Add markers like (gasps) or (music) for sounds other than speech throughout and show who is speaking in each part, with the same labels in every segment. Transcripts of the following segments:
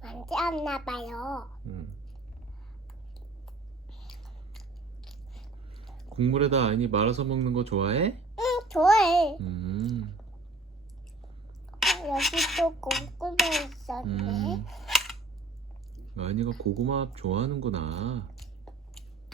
Speaker 1: 만졌나 봐요.
Speaker 2: 음. 국물에다 아인이 말아서 먹는 거 좋아해?
Speaker 1: 응, 좋아해.
Speaker 2: 음.
Speaker 1: 여기 또 고구마 있었네.
Speaker 2: 음. 아인이가 고구마 좋아하는구나.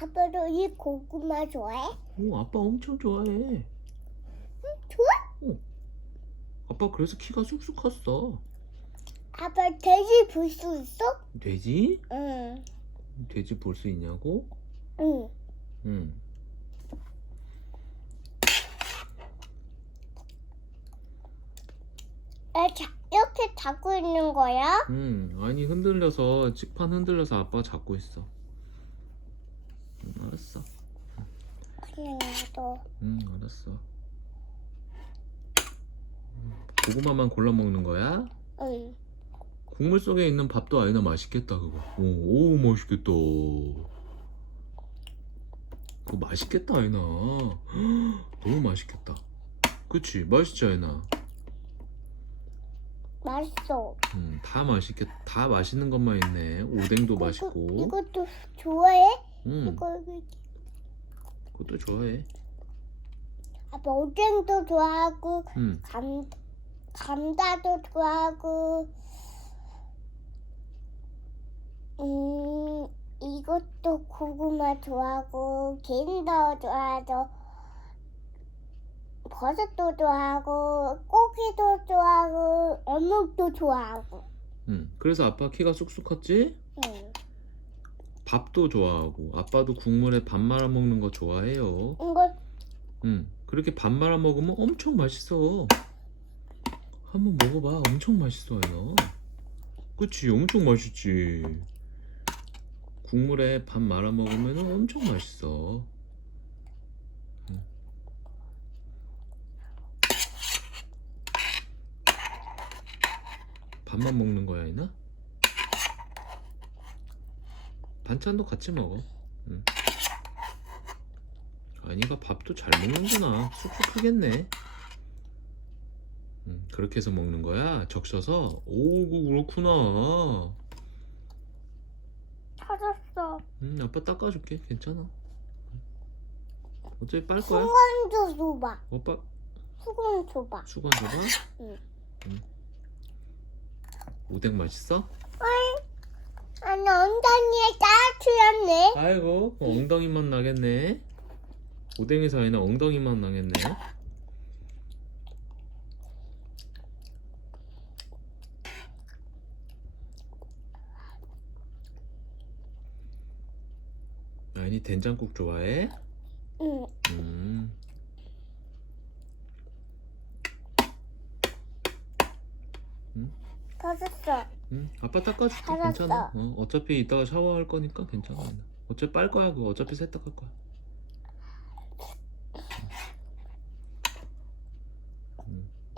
Speaker 1: 아빠도 이 고구마 좋아해?
Speaker 2: 오, 아빠 엄청 좋아해.
Speaker 1: 좋아?
Speaker 2: 아빠 그래서 키가 쑥쑥 컸어.
Speaker 1: 아빠 돼지 볼 수 있어?
Speaker 2: 돼지?
Speaker 1: 응.
Speaker 2: 돼지 볼 수 있냐고?
Speaker 1: 응.
Speaker 2: 응.
Speaker 1: 에, 자, 이렇게 잡고 있는 거야?
Speaker 2: 응. 아니 흔들려서 찌판 흔들려서 아빠가 잡고 있어. 응, 알았어.
Speaker 1: 그냥 놔둬.
Speaker 2: 응, 알았어. 음, 고구마만 골라 먹는 거야?
Speaker 1: 응.
Speaker 2: 국물 속에 있는 밥도 아이나 맛있겠다 그거. 오, 오 맛있겠다. 그거 맛있겠다 아이나. (gasps) 너무 맛있겠다. 그치? 맛있지 아이나.
Speaker 1: 맛있어.
Speaker 2: 음, 다 맛있겠, 다 맛있는 것만 있네. 오뎅도 맛있고.
Speaker 1: 이것도 좋아해?
Speaker 2: 음,
Speaker 1: 이거, 이거.
Speaker 2: 그것도 좋아해.
Speaker 1: 아빠 오뎅도 좋아하고
Speaker 2: 음,
Speaker 1: 감 감자도 좋아하고 음 이것도 고구마 좋아하고 게임도 좋아하죠 버섯도 좋아하고 고기도 좋아하고 어묵도 좋아하고
Speaker 2: 음. 그래서 아빠 키가 쑥쑥 컸지?
Speaker 1: 응.
Speaker 2: 밥도 좋아하고 아빠도 국물에 밥 말아 먹는 거 좋아해요.
Speaker 1: 이거
Speaker 2: 음, 그렇게 밥 말아 먹으면 엄청 맛있어. 한번 먹어봐. 엄청 맛있어, 요 그치? 엄청 맛있지. 국물에 밥 말아 먹으면 엄청 맛있어. 음. 밥만 먹는 거야, 이나? 반찬도 같이 먹어. 응. 아니가 밥도 잘 먹는구나. 쑥쑥 크겠네. 음, 그렇게 해서 먹는 거야? 적셔서? 오, 그렇구나.
Speaker 1: 찾았어
Speaker 2: 음, 아빠 닦아줄게. 괜찮아. 어차피 빨 거야.
Speaker 1: 수건 줘봐
Speaker 2: 오빠
Speaker 1: 수건 줘봐
Speaker 2: 수건 줘봐.
Speaker 1: 응.
Speaker 2: 음. 오뎅 맛있어?
Speaker 1: 아니 엉덩이에 따뜻했네
Speaker 2: 아이고, 엉덩이만 나겠네. 오뎅에서 아니라 엉덩이만 나겠네. 니 된장국 좋아해?
Speaker 1: 응.
Speaker 2: 음.
Speaker 1: 찾았어
Speaker 2: 응, 아빠 닦아줄게.
Speaker 1: 알았어.
Speaker 2: 괜찮아. 어, 어차피 이따가 샤워할 거니까 괜찮아. 어차피 빨 거야. 그거 어차피 세탁할 거야.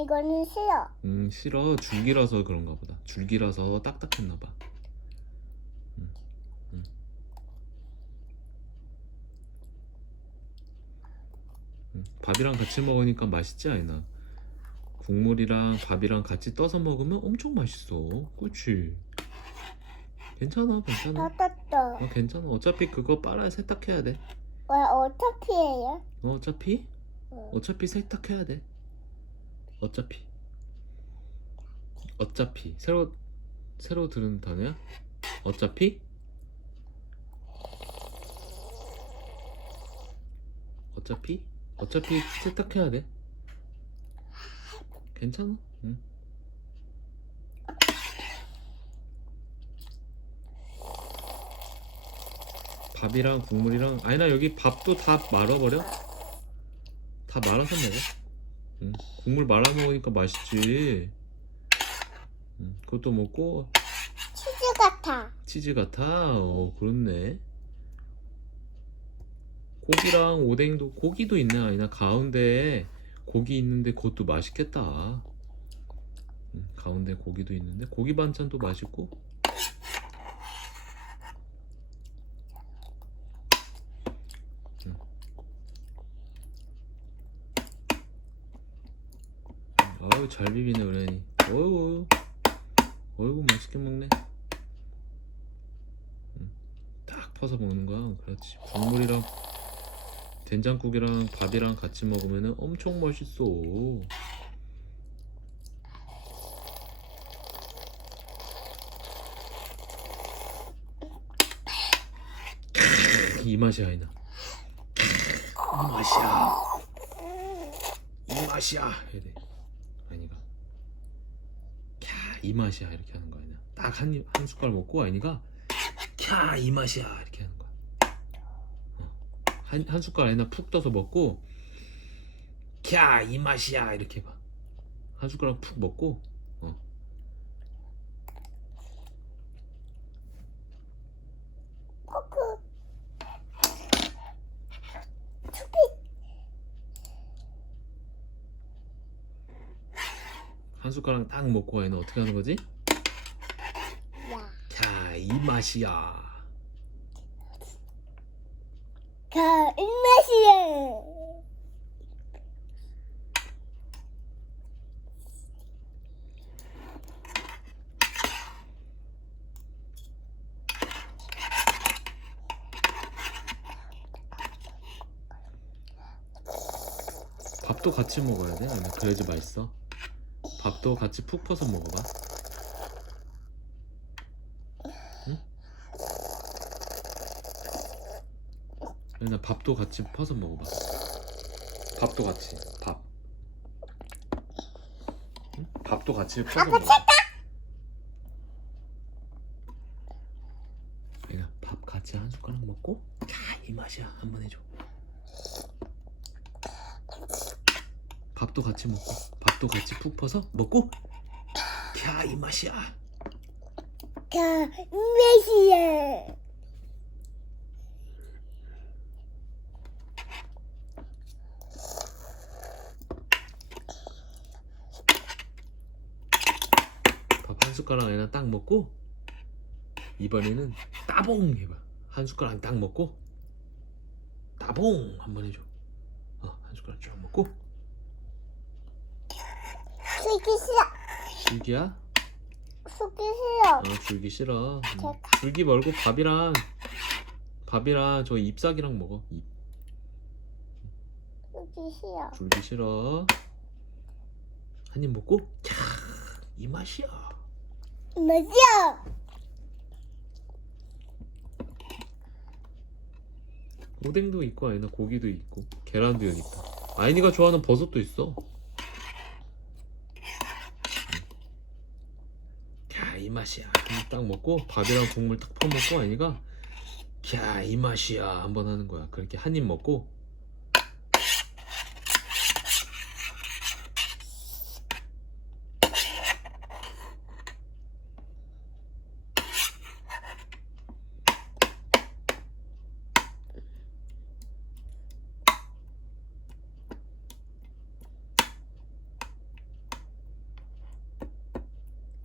Speaker 1: 이거는 싫어
Speaker 2: 음, 싫어. 줄기라서 그런가 보다. 줄기라서 딱딱했나 봐. 음, 음. 음, 밥이랑 같이 먹으니까 맛있지 아이나? 국물이랑 밥이랑 같이 떠서 먹으면 엄청 맛있어. 그치? 괜찮아, 괜찮아.
Speaker 1: 찾았어
Speaker 2: 어, 괜찮아. 어차피 그거 빨아야 세탁해야 돼.
Speaker 1: 왜 어떻게 해요?
Speaker 2: 어, 어차피?
Speaker 1: 응.
Speaker 2: 어차피 세탁해야 돼. 어차피. 어차피. 새로 새로 들은 단어야? 어차피? 어차피? 어차피 세탁해야 돼. 괜찮아. 응. 밥이랑 국물이랑 아니 나 여기 밥도 다 말아버려. 다 말아서 먹어. 응. 국물 말아 먹으니까 맛있지. 응. 그것도 먹고
Speaker 1: 치즈 같아
Speaker 2: 치즈 같아. 어, 그렇네. 고기랑 오뎅도 고기도 있네 아니나 가운데에 고기 있는데 그것도 맛있겠다. 응, 가운데 고기도 있는데 고기 반찬도 맛있고. 응. 아유 잘 비비네 애니. 어유 어이구 맛있게 먹네. 음, 딱 퍼서 먹는 거야. 그렇지. 국물이랑 된장국이랑 밥이랑 같이 먹으면 엄청 맛있어. 이 맛이야 아이나. 이 맛이야. 이 맛이야. 해야 돼. 아이니가. 캬, 이 맛이야 이렇게 하는 거야. 딱 한 한 숟갈 먹고 아이니가 캬, 이 맛이야. 한, 한 숟갈 아이나 푹 떠서 먹고 캬, 이 맛이야 이렇게 해봐. 한 숟가락 푹 먹고 어.
Speaker 1: 포크. 투피.
Speaker 2: 한 숟가락 딱 먹고 아이는 어떻게 하는 거지?
Speaker 1: 야.
Speaker 2: 캬, 이 맛이야.
Speaker 1: 그 입맛이야.
Speaker 2: 밥도 같이 먹어야 돼. 아니면 그래야지 맛있어. 밥도 같이 푹 퍼서 먹어봐. 아니, 밥도 같이 퍼서 먹어봐. 밥도 같이. 밥. 응? 밥도 같이 퍼서 먹어. 아니야, 밥 같이 한 숟가락 먹고, 야, 이 맛이야. 한번 해줘. 밥도 같이 먹고 밥도 같이 푹 퍼서 먹고 캬이 맛이야
Speaker 1: 그 입맛이야.
Speaker 2: 숟가락 안에 딱 먹고 이번에는 따봉 해봐 한 숟가락 딱 먹고 따봉 한번 해줘 어, 한 숟가락 쭉 먹고
Speaker 1: 쓰기 싫어.
Speaker 2: 줄기야?
Speaker 1: 쓰기 싫어.
Speaker 2: 어 줄기 싫어 음. 줄기 말고 밥이랑 밥이랑 저 잎사귀랑 먹어 잎
Speaker 1: 쓰기 싫어.
Speaker 2: 줄기 싫어 한 입 먹고 캬이 맛이야
Speaker 1: 맛이야.
Speaker 2: 오뎅도 있고 아니나 고기도 있고 계란도 여기 있다 아이니가 좋아하는 버섯도 있어. 캬이 맛이야. 딱 먹고 밥이랑 국물 딱 퍼먹고 아이니가 캬이 맛이야. 한번 하는 거야. 그렇게 한 입 먹고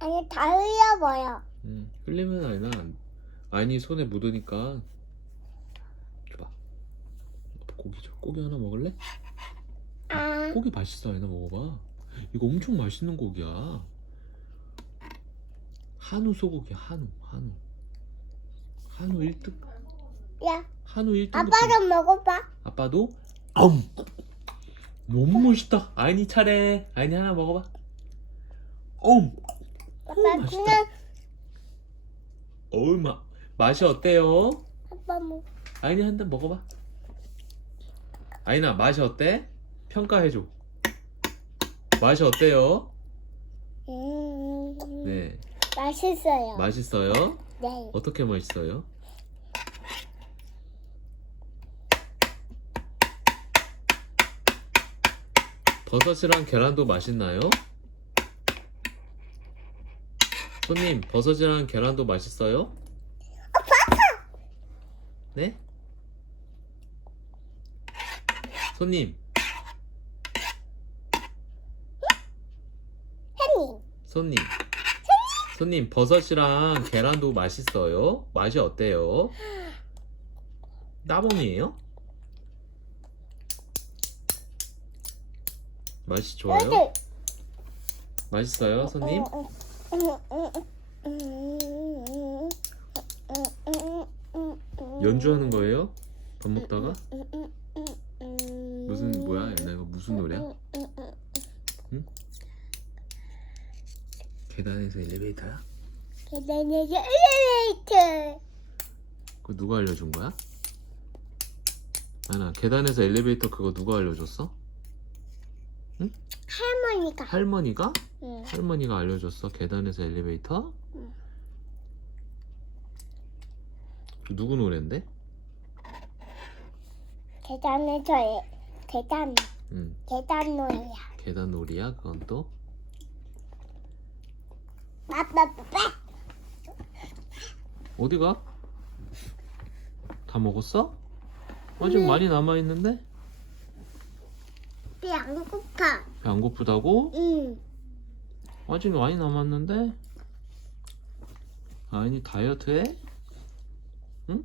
Speaker 1: 아니 다 흘려버려.
Speaker 2: 음, 흘리면 아이나 안- 아이니 손에 묻으니까 줘봐. 고기 줘 고기 하나 먹을래?
Speaker 1: 아.
Speaker 2: 고기 맛있어 아이나 먹어봐. 이거 엄청 맛있는 고기야. 한우 소고기 한우 한우. 한우 1등.
Speaker 1: 야,
Speaker 2: 한우 1등
Speaker 1: 아빠도 먹어봐.
Speaker 2: 아빠도? 엄. 너무 멋있다. 아이니 차례. 아이니 하나 먹어봐. 엄
Speaker 1: 아빠
Speaker 2: 맛있다.
Speaker 1: 그냥
Speaker 2: 어우 마 맛이 어때요?
Speaker 1: 아빠 먹.
Speaker 2: 아이니 한 잔 먹어봐 아이나 맛이 어때? 평가해줘 맛이 어때요?
Speaker 1: 음.
Speaker 2: 네
Speaker 1: 맛있어요.
Speaker 2: 맛있어요?
Speaker 1: 네.
Speaker 2: 어떻게 맛있어요? 버섯이랑 계란도 맛있나요? 손님, 버섯이랑 계란도 맛있어요? 네? 손님,
Speaker 1: 햇님.
Speaker 2: 손님. 손님, 버섯이랑 계란도 맛있어요? 맛이 어때요? 따봉이에요? 맛이 좋아요? 맛있어요, 손님?
Speaker 1: 응, 응, 응, 응.
Speaker 2: 연주하는 거예요? 밥 먹다가? 무슨 뭐야? 얘나 이거 무슨 노래야?
Speaker 1: 응?
Speaker 2: 계단에서 엘리베이터야?
Speaker 1: 계단에서 엘리베이터.
Speaker 2: 그거 누가 알려준 거야? 아나 계단에서 엘리베이터 그거 누가 알려줬어? 응?
Speaker 1: 할머니가.
Speaker 2: 할머니가?
Speaker 1: 응.
Speaker 2: 할머니가 알려줬어 계단에서 엘리베이터?
Speaker 1: 응.
Speaker 2: 누구 노래인데?
Speaker 1: 계단에서 에- 계단
Speaker 2: 응
Speaker 1: 계단 놀이야.
Speaker 2: 계단 놀이야 그건 또?
Speaker 1: 빠빠빠빠.
Speaker 2: 어디가? 다 먹었어? 아직
Speaker 1: 네.
Speaker 2: 많이 남아 있는데?
Speaker 1: 배 안 고파.
Speaker 2: 배 안 고프다고?
Speaker 1: 응.
Speaker 2: 아직 많이 남았는데? 아니 다이어트 해? 응?